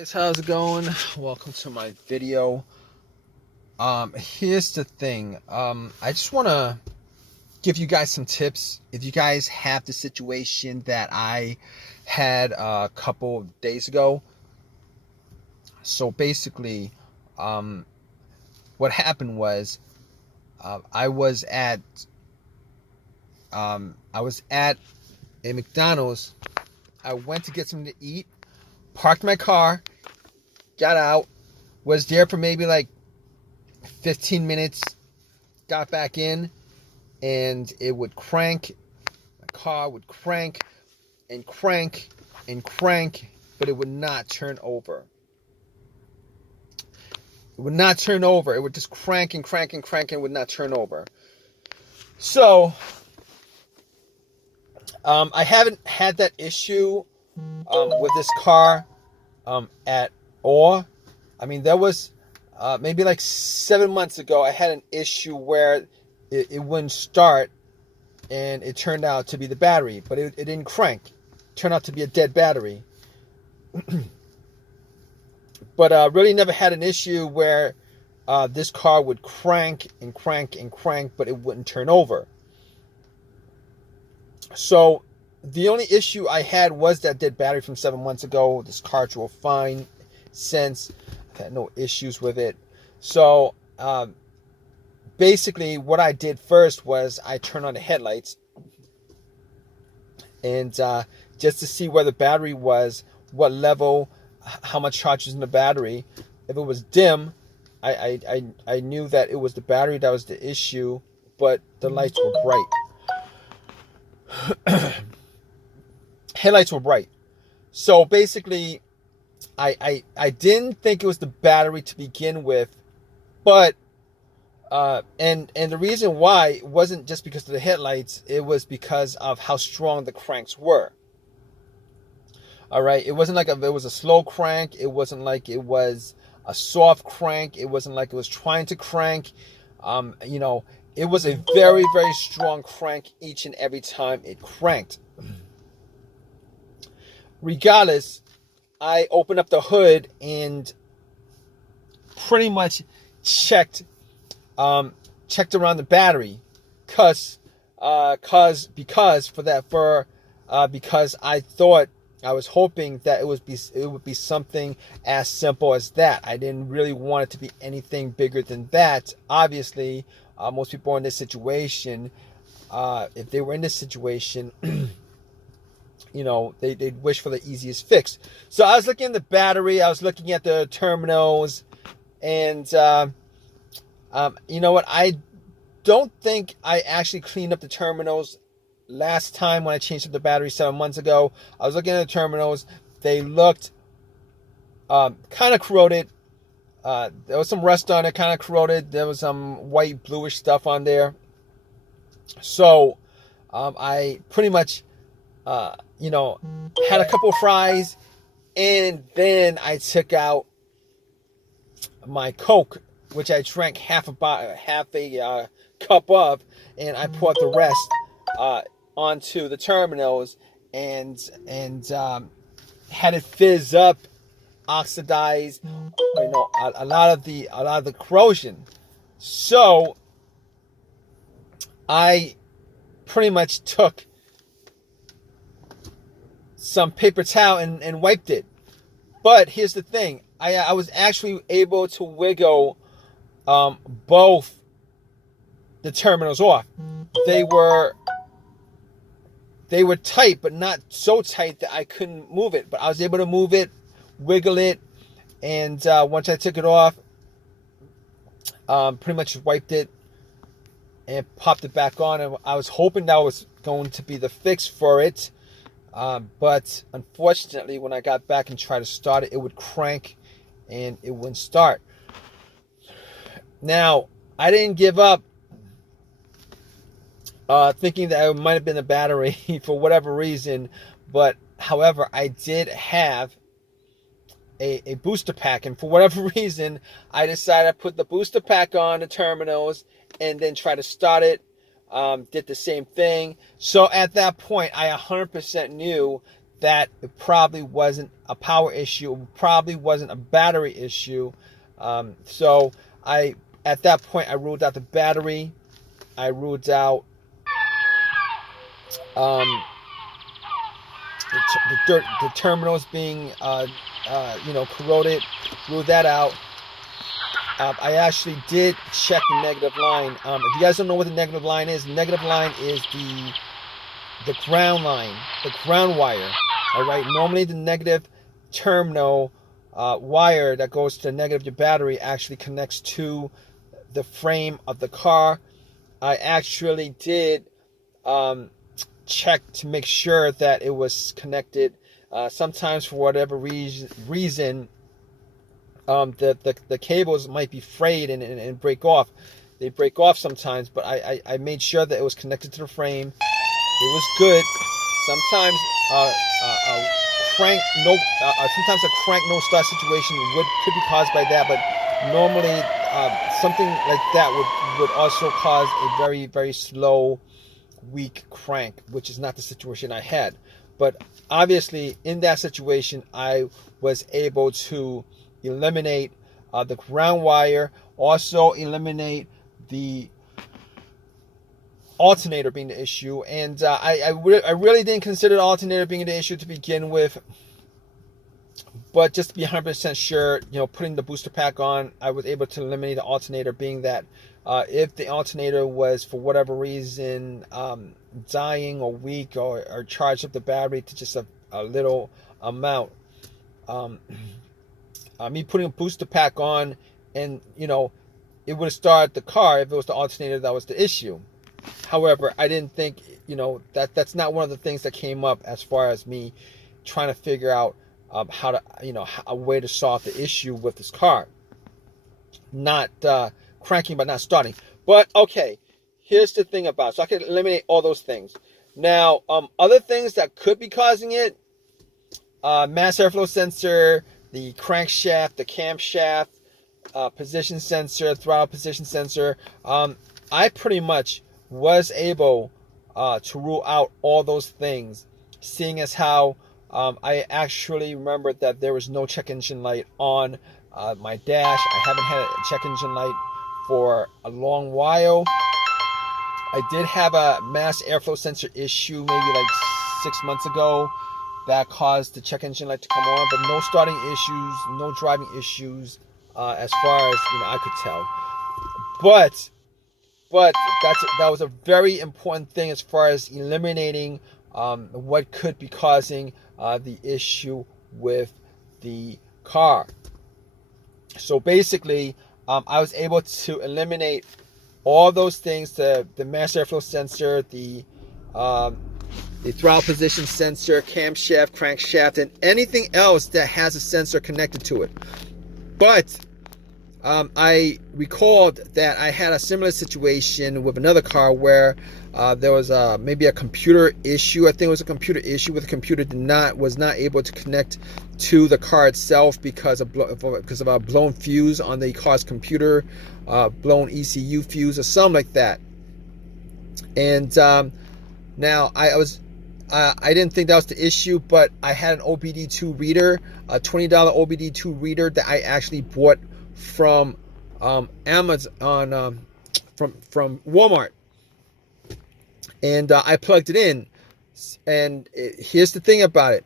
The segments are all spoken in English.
Guys, how's it going? Welcome to my video. Here's the thing. I just want to give you guys some tips. If you guys have the situation that I had a couple of days ago. So basically, what happened was I was at a McDonald's. I went to get something to eat, parked my car, got out, was there for maybe like 15 minutes, got back in, and it would crank. My car would crank and crank and crank, but it would not turn over. It would not turn over. It would just crank and crank and crank and would not turn over. So, I haven't had that issue with this car at all. I mean, there was maybe like 7 months ago, I had an issue where it wouldn't start, and it turned out to be the battery, but it didn't crank. It turned out to be a dead battery. But really never had an issue where this car would crank and crank and crank, but it wouldn't turn over. So the only issue I had was that dead battery from 7 months ago. This car drove fine since. I've had no issues with it. So basically what I did first was I turned on the headlights, and just to see where the battery was, what level, how much charge was in the battery. If it was dim, I knew that it was the battery that was the issue, but the lights were bright. Headlights were bright. So basically, I didn't think it was the battery to begin with, but and the reason why it wasn't just because of the headlights, it was because of how strong the cranks were. All right, it wasn't like it was a slow crank. It wasn't like it was a soft crank. It wasn't like it was trying to crank. It was a very, very strong crank each and every time it cranked. Regardless, I opened up the hood and pretty much checked around the battery, because I thought, I was hoping that it would be something as simple as that. I didn't really want it to be anything bigger than that. Obviously, most people in this situation, if they were in this situation, they'd wish for the easiest fix. So I was looking at the battery, I was looking at the terminals, and you know what? I don't think I actually cleaned up the terminals last time when I changed up the battery 7 months ago. I was looking at the terminals. They looked kind of corroded. There was some rust on it, kind of corroded. There was some white bluish stuff on there. So I pretty much had a couple of fries, and then I took out my Coke, which I drank half a cup of, and I poured the rest onto the terminals, and had it fizz up, oxidize, a lot of the corrosion. So I pretty much took some paper towel and wiped it. But here's the thing, I was actually able to wiggle both the terminals off. They were tight, but not so tight that I couldn't move it. But I was able to move it, wiggle it, and once I took it off, pretty much wiped it and popped it back on. And I was hoping that was going to be the fix for it. But unfortunately, when I got back and tried to start it, it would crank and it wouldn't start. Now, I didn't give up, thinking that it might have been the battery for whatever reason. But however, I did have a booster pack, and for whatever reason, I decided to put the booster pack on the terminals and then try to start it. Did the same thing. So at that point, I 100% knew that it probably wasn't a power issue, it probably wasn't a battery issue. So at that point, I ruled out the battery. I ruled out the terminals being corroded. Ruled that out. I actually did check the negative line. If you guys don't know what the negative line is the ground line, the ground wire. All right. Normally, the negative terminal wire that goes to the negative of your battery actually connects to the frame of the car. I actually did check to make sure that it was connected. Sometimes, for whatever reason, the cables might be frayed and break off. They break off sometimes, but I made sure that it was connected to the frame. It was good. Sometimes sometimes a crank no start situation could be caused by that, but normally something like that would also cause a very, very slow, weak crank, which is not the situation I had. But obviously, in that situation, I was able to eliminate the ground wire, also eliminate the alternator being the issue. And I really didn't consider the alternator being the issue to begin with, but just to be 100% sure, putting the booster pack on, I was able to eliminate the alternator, being that if the alternator was for whatever reason dying or weak or charged up the battery to just a little amount, me putting a booster pack on, and it would have started the car if it was the alternator that was the issue. However, I didn't think that's not one of the things that came up as far as me trying to figure out how to a way to solve the issue with this car. Not cranking but not starting. But okay, here's the thing about it. So I can eliminate all those things. Now, other things that could be causing it: mass airflow sensor, the crankshaft, the camshaft, position sensor, throttle position sensor. I pretty much was able to rule out all those things, seeing as how I actually remembered that there was no check engine light on my dash. I haven't had a check engine light for a long while. I did have a mass airflow sensor issue maybe like 6 months ago that caused the check engine light to come on, but no starting issues, no driving issues as far as I could tell. But that was a very important thing as far as eliminating what could be causing the issue with the car. So basically, I was able to eliminate all those things: the mass airflow sensor, the throttle position sensor, camshaft, crankshaft, and anything else that has a sensor connected to it. But I recalled that I had a similar situation with another car where there was maybe a computer issue. I think it was a computer issue where the computer was not able to connect to the car itself because of a blown fuse on the car's computer, blown ECU fuse or something like that. And now I didn't think that was the issue, but I had an OBD2 reader, a $20 OBD2 reader that I actually bought from Amazon, from Walmart, and I plugged it in. And here's the thing about it: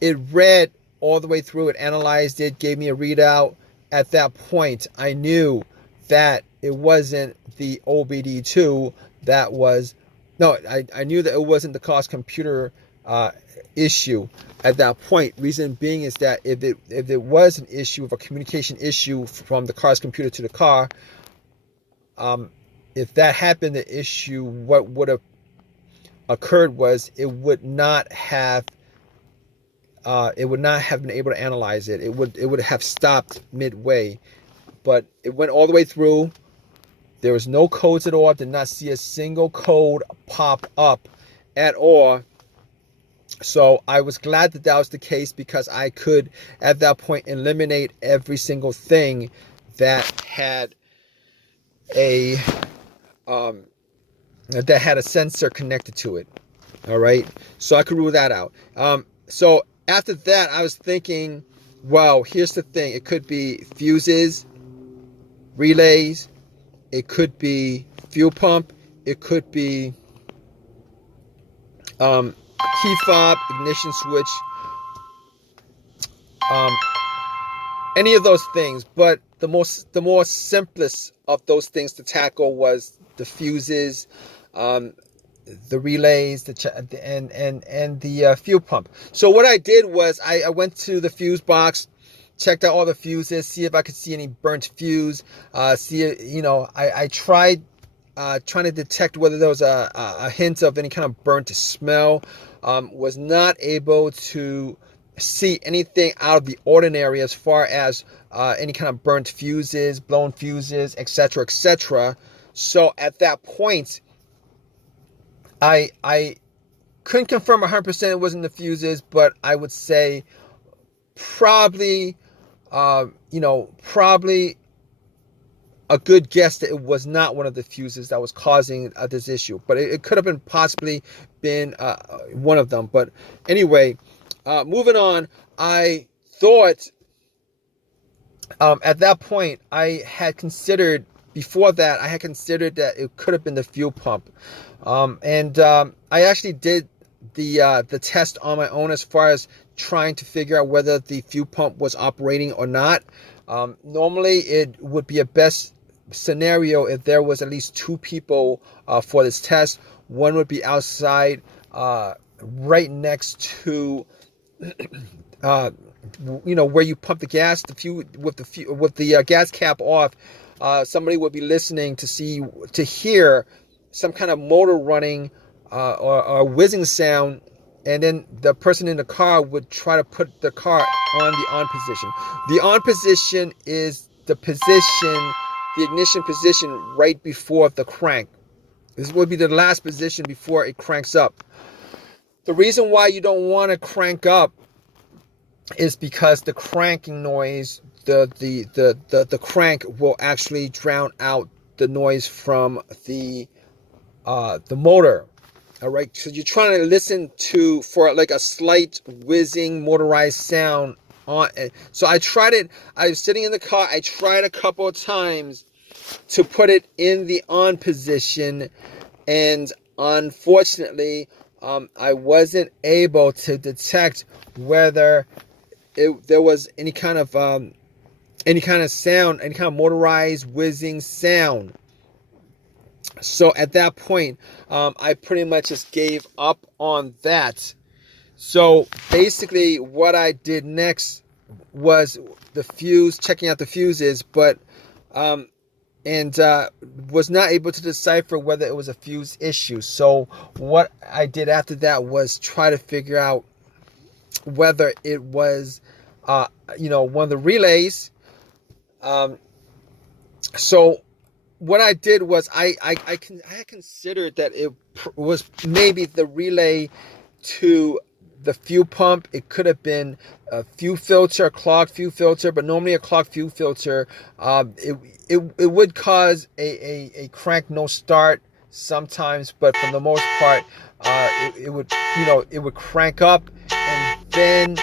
it read all the way through. It analyzed it, gave me a readout. At that point, I knew that it wasn't the OBD2 that was. No, I knew that it wasn't the car's computer issue at that point. Reason being is that if it was an issue of a communication issue from the car's computer to the car, if that happened, the issue, what would have occurred was it would not have been able to analyze it. It would have stopped midway, but it went all the way through. There was no codes at all. I did not see a single code pop up at all. So I was glad that that was the case, because I could, at that point, eliminate every single thing that had a sensor connected to it. All right, so I could rule that out. So after that, I was thinking, well, here's the thing. It could be fuses, relays. It could be fuel pump. It could be key fob, ignition switch, um, any of those things. But the more simplest of those things to tackle was the fuses, the relays, and the fuel pump. So what I did was I went to the fuse box, checked out all the fuses, see if I could see any burnt fuse. I tried trying to detect whether there was a hint of any kind of burnt smell. Was not able to see anything out of the ordinary as far as any kind of burnt fuses, blown fuses, etc., etc. So at that point, I couldn't confirm 100% it wasn't the fuses, but I would say probably, probably a good guess that it was not one of the fuses that was causing this issue. But it could have been possibly been one of them. But anyway, moving on, I thought at that point before that I had considered that it could have been the fuel pump. I actually did the test on my own as far as trying to figure out whether the fuel pump was operating or not. Normally, it would be a best scenario if there was at least two people for this test. One would be outside, right next to, where you pump the gas. With the gas cap off, somebody would be listening to hear some kind of motor running or whizzing sound, and then the person in the car would try to put the car on the on position. The on position is the ignition position right before the crank. This would be the last position before it cranks up. The reason why you don't want to crank up is because the cranking noise, the crank will actually drown out the noise from the motor. All right, so you're trying to listen for like a slight whizzing motorized sound on. So I tried it. I was sitting in the car. I tried a couple of times to put it in the on position, and unfortunately, I wasn't able to detect whether there was any kind of sound, any kind of motorized whizzing sound. So at that point, I pretty much just gave up on that. So basically what I did next was checking out the fuses, but was not able to decipher whether it was a fuse issue. So what I did after that was try to figure out whether it was, one of the relays. So what I did was I considered that it was maybe the relay to the fuel pump. It could have been a fuel filter, a clogged fuel filter, but normally a clogged fuel filter, it would cause a crank no start sometimes, but for the most part, it would crank up, and then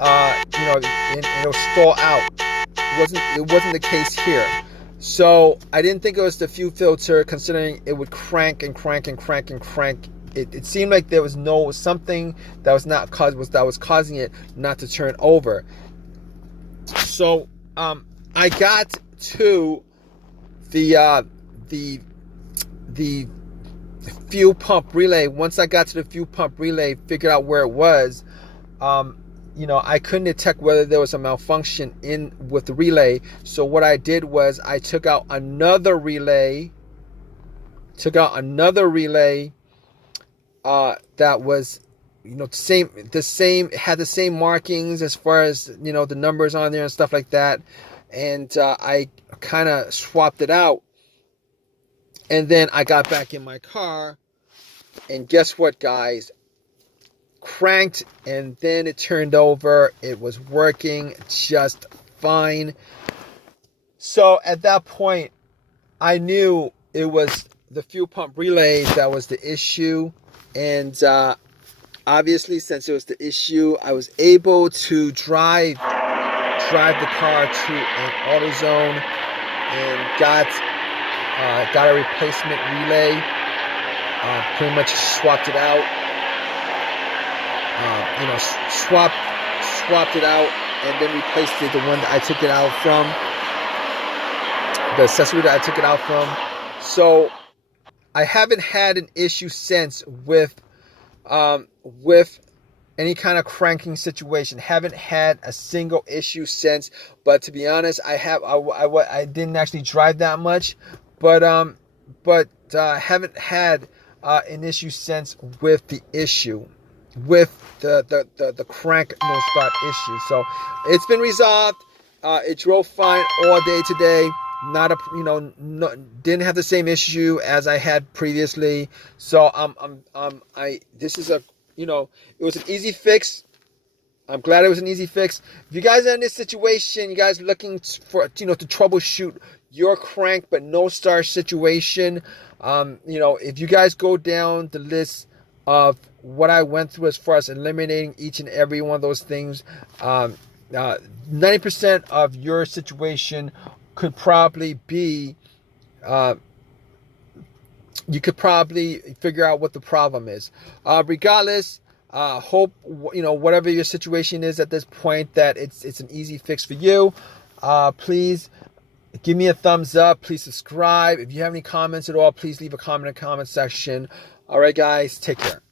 it'll stall out. It wasn't the case here. So I didn't think it was the fuel filter, considering it would crank and crank and crank and crank. It seemed like there was something that was causing it not to turn over. So I got to the fuel pump relay. Once I got to the fuel pump relay, figured out where it was. I couldn't detect whether there was a malfunction with the relay. So what I did was I took out another relay. That was, the same, had the same markings as far as, the numbers on there and stuff like that. And I kind of swapped it out. And then I got back in my car, and guess what, guys? Cranked, and then it turned over. It was working just fine. So at that point, I knew it was the fuel pump relay that was the issue, and obviously, since it was the issue, I was able to drive the car to an AutoZone and got a replacement relay. Pretty much swapped it out. Swapped it out and then replaced it, the one that I took it out from, the accessory that I took it out from. So I haven't had an issue since with any kind of cranking situation. Haven't had a single issue since. But to be honest, I didn't actually drive that much, but haven't had an issue since with the issue, with the crank no start issue. So it's been resolved. It drove fine all day today. Not a didn't have the same issue as I had previously. So this is a it was an easy fix. I'm glad it was an easy fix. If you guys are in this situation, you guys looking for to troubleshoot your crank but no start situation, if you guys go down the list of what I went through as far as eliminating each and every one of those things, 90% of your situation could probably be, you could probably figure out what the problem is. Regardless, hope whatever your situation is at this point, that it's an easy fix for you. Please give me a thumbs up. Please subscribe. If you have any comments at all, please leave a comment in the comment section. All right, guys, take care.